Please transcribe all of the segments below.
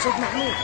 محمود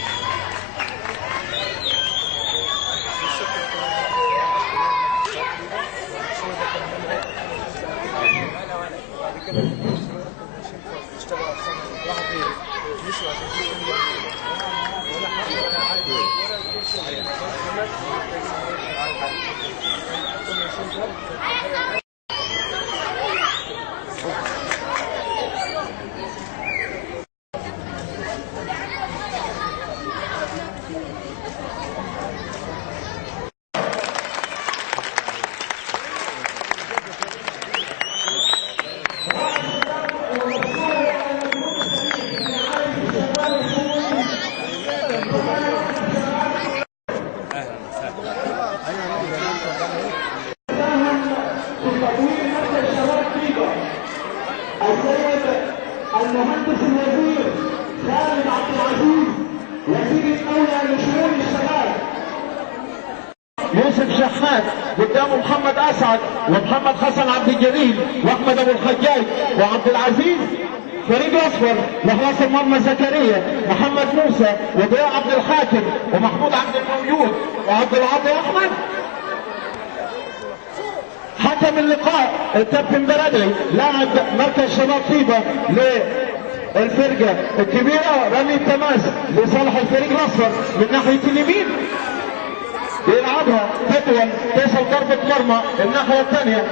المهندس الوزير خالد عبد العزيز وزير الدولة لشؤون الشباب، يوسف شحات قدامه محمد اسعد ومحمد حسن عبد الجليل واحمد ابو الحجاج وعبد العزيز، فريق الاصفر لحراس المرمى زكريا محمد موسى وضياء عبد الحاكم ومحمود عبد الموجود وعبد العاطي احمد. حكم اللقاء الكابتن بردعي لاعب مركز شباب طيبه للفرقه الكبيره، رمي التماس لصالح الفريق الاصفر من ناحيه اليمين، يلعبها تدول تصل ضربه مرمى الناحيه الثانيه